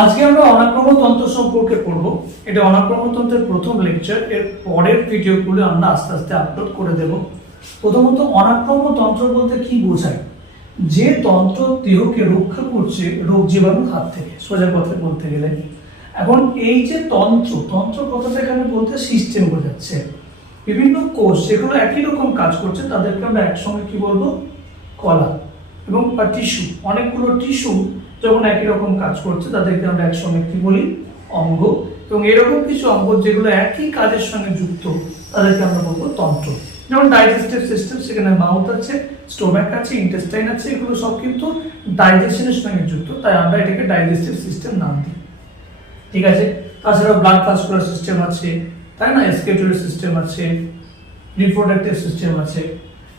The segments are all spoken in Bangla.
আজকে আমরা অনাক্রমতন্ত্র সম্পর্কে পড়ব। এটা অনাক্রমতন্ত্রের প্রথম লেকচার। এর পরের ভিডিওগুলো আমরা আস্তে আস্তে আপলোড করে দেব। প্রথমত অনাক্রমতন্ত্র বলতে কি বোঝায়? যে তন্ত্র দেহকে রক্ষা করছে রোগ জীবাণুর হাত থেকে, সোজা কথা বলতে গেলে। এখন এই যে তন্ত্র কথাটা এখানে বলতে সিস্টেম বোঝাচ্ছে। বিভিন্ন কোষ যেগুলো একই রকম কাজ করছে তাদেরকে আমরা একসঙ্গে কি বলবো? কলা। এবং টিস্যু, অনেকগুলো টিস্যু যখন একই রকম কাজ করছে তাদেরকে আমরা একসঙ্গে কি বলি? অঙ্গ। এবং এরকম কিছু অঙ্গ যেগুলো একই কাজের সঙ্গে যুক্ত তাদেরকে আমরা বলবো তন্ত্র। যেমন ডাইজেস্টিভ সিস্টেম, সেখানে মাউথ আছে, স্টোমাক আছে, ইন্টেস্টাইন আছে, এগুলো সব কিন্তু ডাইজেশনের সঙ্গে যুক্ত, তাই আমরা এটাকে ডাইজেস্টিভ সিস্টেম নাম দিই। ঠিক আছে। তাছাড়া ব্লাড ভাস্কুলার সিস্টেম আছে, তাই না, এক্সক্রিটরি সিস্টেম আছে, রিপ্রোডাক্টিভ সিস্টেম আছে।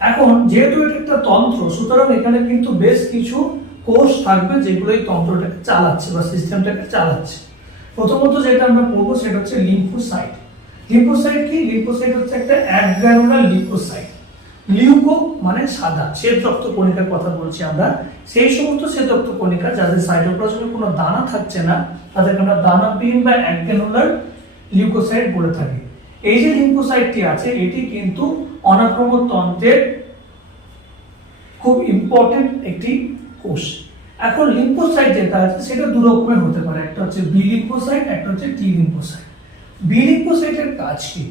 এখন যেহেতু এটা একটা তন্ত্র, সুতরাং এখানে কিন্তু বেশ কিছু কোষ থাকবে যেগুলো এই তন্ত্রটাকে চালাচ্ছে বা সিস্টেমটাকে চালাচ্ছে। প্রথমত যেটা আমরা পড়বো সেটা হচ্ছে লিম্ফোসাইট। লিম্ফোসাইট কি? লিম্ফোসাইট হচ্ছে একটা অ্যাগ্রানুলার লিউকোসাইট। লিউকো মানে সাদা, শ্বেত রক্ত কণিকার কথা বলছি আমরা। সেই সমস্ত শ্বেত রক্ত কণিকা যাদের সাইটোপ্লাজমে কোনো দানা থাকছে না তাদেরকে আমরা দানাবিহীন বা অ্যাগ্রানুলার লিউকোসাইট বলে থাকি। এই যে লিম্ফোসাইটটি আছে এটি কিন্তু অনাক্রমতন্ত্রের খুব ইম্পর্টেন্ট একটি কোষ। এখন লিম্ফোসাইট যেটা আছে সেটা দু রকমের হতে পারে, একটা হচ্ছে বি লিম্ফোসাইট, একটা হচ্ছে টি লিম্ফোসাইট। বি লিম্ফোসাইটের কাজ কি?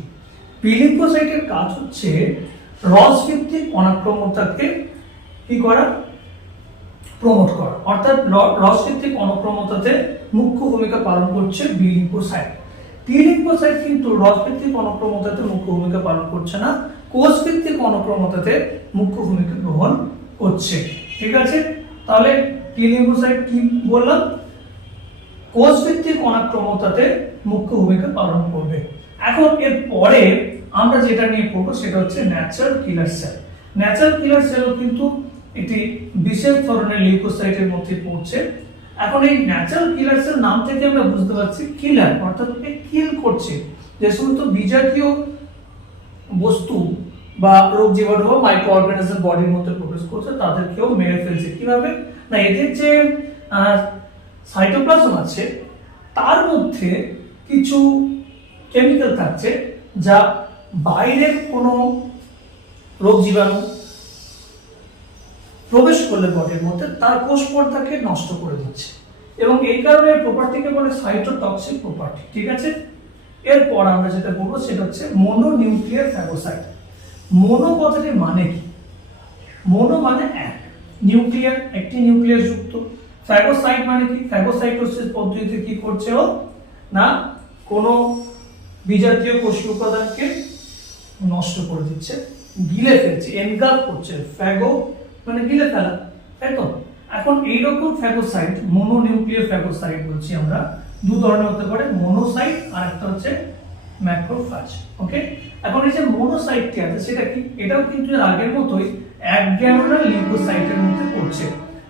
বি লিম্ফোসাইটের কাজ হচ্ছে রস ভিত্তিক অনাক্রমতাকে কি করা? প্রমোট করা। অর্থাৎ রস ভিত্তিক অনাক্রমতাতে মুখ্য ভূমিকা পালন করছে বি লিম্ফোসাইট। টি লিম্ফোসাইট কিন্তু রস ভিত্তিক অনাক্রমতাতে মুখ্য ভূমিকা পালন করছে না, কোষ ভিত্তিক অনাক্রমতাতে মুখ্য ভূমিকা গ্রহণ করছে। ঠিক আছে। তাহলে টি লিম্ফোসাইট কি বললাম? কোষ ভিত্তিক অনাক্রমতাতে মুখ্য ভূমিকা পালন করবে। এখন এর পরে আমরা যেটা নিয়ে পড়বো সেটা হচ্ছে ন্যাচারাল কিলার সেল। ন্যাচারাল কিলার সেলও কিন্তু একটি বিশেষ ধরনের লিউকোসাইটের মধ্যে পড়ছে। এখন এই ন্যাচারাল কিলার সেল নাম থেকে আমরা বুঝতে পারছি কিলার, অর্থাৎ কিল করছে। যে সমস্ত বিজাতীয় বস্তু বা রোগ জীবাণু বা মাইক্রো অর্গানিজম বডির মধ্যে প্রবেশ করছে তাদেরকেও মেরে ফেলছে। কিভাবে? না, এদের যে সাইটোপ্লাজম আছে তার মধ্যে কিছু কেমিক্যাল থাকছে যা বাইরের কোনো রোগ জীবাণু প্রবেশ করলে বডির মধ্যে তার কোষ পর্দাকে নষ্ট করে দিচ্ছে, এবং এই কারণে প্রপার্টিকে বলে সাইটোটক্সিক প্রপার্টি। ঠিক আছে। এরপর আমরা যেটা বলবো সেটা হচ্ছে মনোনিউক্লিয়ার ফ্যাগোসাইট। মোনো কথাটির মানে কি? মোনো মানে এক, নিউক্লিয়ার একটি নিউক্লিয়াস যুক্ত। ফ্যাগোসাইট মানে কি? ফ্যাগোসাইটোসিস পদ্ধতিতে কি করছে ও? না, কোনো বিজাতীয় কোষীয় উপাদানকে নষ্ট করে দিচ্ছে, গিলে ফেলছে, এনগাল্ফ করছে। ফ্যাগো মানে গিলে ফেলা, তাই তো? এখন এইরকম ফ্যাগোসাইট, মনোনিউক্লিয়ার ফ্যাগোসাইট বলছি আমরা, দু ধরনের হতে পারে, মোনোসাইট আর একটা হচ্ছে ম্যাক্রোফাজ। ওকে। এখন এই যে মোনোসাইটটি আছে সেটা কি? এটাও কিন্তু আগের মতোই অ্যাগ্রানুলার লিউকোসাইটের মধ্যে পড়ছে।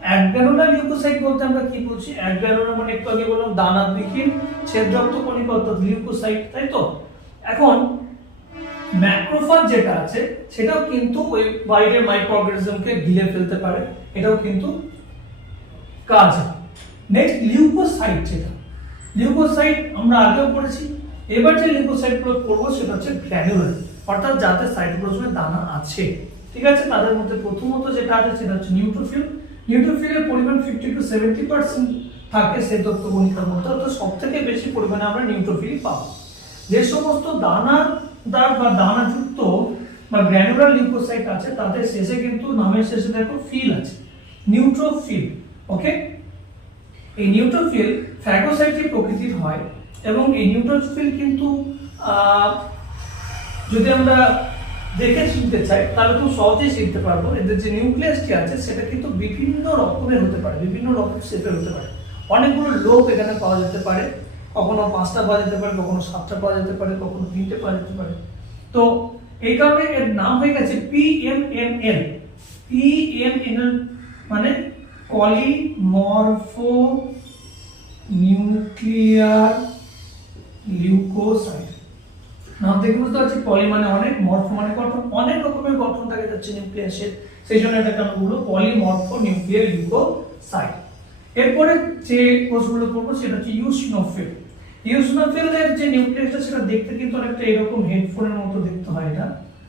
অ্যাগ্রানুলার লিউকোসাইট বলতে আমরা কি বলছি? অ্যাগ্রানুলার মানে একটু আগে বললাম দানাবিহীন শ্বেত রক্ত কণিকা, অর্থাৎ লিউকোসাইট, তাই তো? এখন ম্যাক্রোফাজ যেটা আছে সেটাও কিন্তু ওই বাইরের মাইক্রো অর্গানিজমকে গিলে ফেলতে পারে, এটাও কিন্তু কাজ। নেক্সট লিউকোসাইট, যেটা লিউকোসাইট আমরা আগেও পড়েছি। এবার যে লিউকোসাইটগুলো পড়বো সেটা হচ্ছে গ্র্যানুলার, অর্থাৎ যাতে সাইটোপ্লাজমে দানা আছে। ঠিক আছে। তাদের মধ্যে প্রথমত যেটা আছে সেটা হচ্ছে নিউট্রোফিল। নিউট্রোফিলের পরিমাণ 50 to 70% থাকে শ্বেত রক্ত কণিকার মধ্যে, অর্থাৎ সবথেকে বেশি পরিমাণে আমরা নিউট্রোফিল পাবো। যে সমস্ত দানাদার বা দানাযুক্ত বা গ্র্যানুলার লিউকোসাইট আছে তাদের শেষে কিন্তু নামের শেষে দেখো ফিল আছে, নিউট্রোফিল। ওকে। এই নিউট্রোফিল ফ্যাগোসাইটের প্রকৃতির হয়, এবং এই নিউট্রোফিল কিন্তু যদি আমরা দেখে শিখতে চাই তাহলে খুব সহজেই শিখতে পারবো। এদের যে নিউক্লিয়াসটি আছে সেটা কিন্তু বিভিন্ন রকমের হতে পারে, বিভিন্ন রকম শেপের হতে পারে। অনেকগুলো লোক এখানে পাওয়া যেতে পারে, কখনো 5টা পাওয়া যেতে পারে, কখনো 7টা পাওয়া যেতে পারে, কখনো 3টে পাওয়া যেতে পারে। তো এই কারণে এর নাম হয়ে গেছে PMNL। PMNL মানে পলিমরফো নিউক্লিয়ার লিউকোসাইট। নাম থেকে বুঝতে পারছি পলি মানে অনেক, মরফো মানে গঠন, অনেক রকমের গঠন থাকে যাচ্ছে নিউক্লিয়াসের, সেই জন্য এটাকে আমরা বলবো পলিমরফো নিউক্লিয়ার লিউকোসাইট। এরপরে যে কোষগুলো পড়বো সেটা হচ্ছে ইউসিনোফিল। ইউসিনোফিলের যে নিউক্লিয়াসটা সেটা দেখতে কিন্তু অনেকটা এরকম হেডফোনের মতো দেখতে হয় এটা,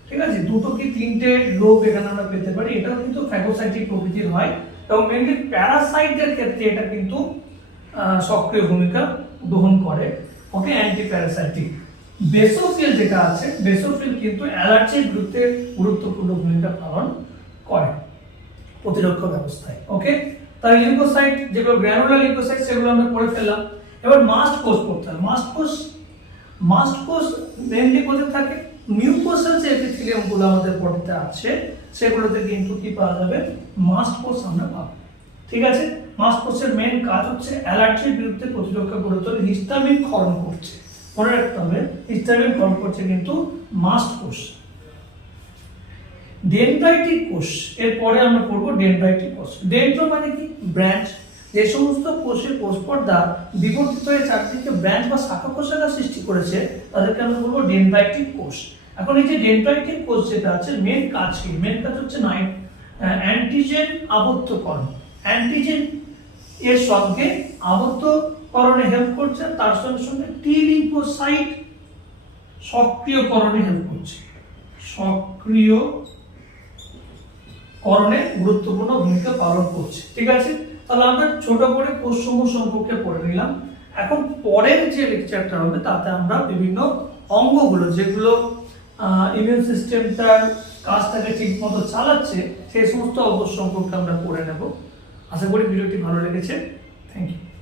ঠিক আছে, দুটো কি তিনটে লোব এখানে আমরা পেতে পারি। এটাও কিন্তু ফ্যাগোসাইটিক প্রকৃতির হয় এবং মেনলি প্যারাসাইটের ক্ষেত্রে এটা কিন্তু সক্রিয় ভূমিকা গ্রহণ করে, ওকে, অ্যান্টি প্যারাসাইটিক। বেসোফিল যেটা আছে, বেসোফিল কিন্তু অ্যালার্জির বিরুদ্ধে গুরুত্বপূর্ণ ভূমিকা পালন করে প্রতিরক্ষা ব্যবস্থায়, ওকে। তার লিউকোসাইট, যেগুলো গ্র্যানুলার লিউকোসাইট, সেগুলো আমরা পড়ে ফেললাম। এবার মাস্ট কোষ পড়তে হবে। মাস্ট কোষ মেনলি কোথায় থাকে? মিউকোসাল যে এপিথেলিয়ামগুলো আমাদের বডিতে আছে সেগুলোতে কিন্তু কি পাওয়া যাবে? মাস্ট কোষ আমরা পাবো, ঠিক আছে। মাস্ট কোষের মেন কাজ হচ্ছে অ্যালার্জির বিরুদ্ধে প্রতিরক্ষা গড়ে তোলে, হিস্টামিন ক্ষরণ করছে, মনে রাখতে হবে হিস্টামিন ক্ষরণ করছে কিন্তু মাস্ট কোষ। ডেনড্রাইটিক কোষ, এরপরে আমরা পড়বো ডেনড্রাইটিক কোষ। ডেন্ড্রো মানে কি? ব্রাঞ্চ। যে সমস্ত কোষের কোষপর্দা বিবর্তিত হয়ে চারদিকে ব্রাঞ্চ বা শাখা প্রশাখা সৃষ্টি করেছে তাদেরকে আমরা বলবো ডেনড্রাইটিক কোষ। এখন এই যে ডেনড্রাইটিক কোষ যেটা আছে, মেন কাজ কি? মেন কাজ হচ্ছে অ্যান্টিজেন আবদ্ধকরণ। অ্যান্টিজেন এর সঙ্গে আবদ্ধকরণে হেল্প করছে, তার সঙ্গে সঙ্গে টি লিম্ফোসাইট সক্রিয়করণে হেল্প করছে, সক্রিয়করণে গুরুত্বপূর্ণ ভূমিকা পালন করছে, ঠিক আছে। তাহলে আমরা ছোট করে কোষসমূহ সম্পর্কে পড়ে নিলাম। এখন পরের যে লেকচারটা হবে তাতে আমরা বিভিন্ন অঙ্গগুলো যেগুলো ইমিউন সিস্টেমটার কাজটাকে ঠিক মতো চালাচ্ছে সেই সমস্ত অঙ্গ সম্পর্কে আমরা পড়ে নেব। আশা করি ভিডিওটি ভালো লেগেছে। Thank you.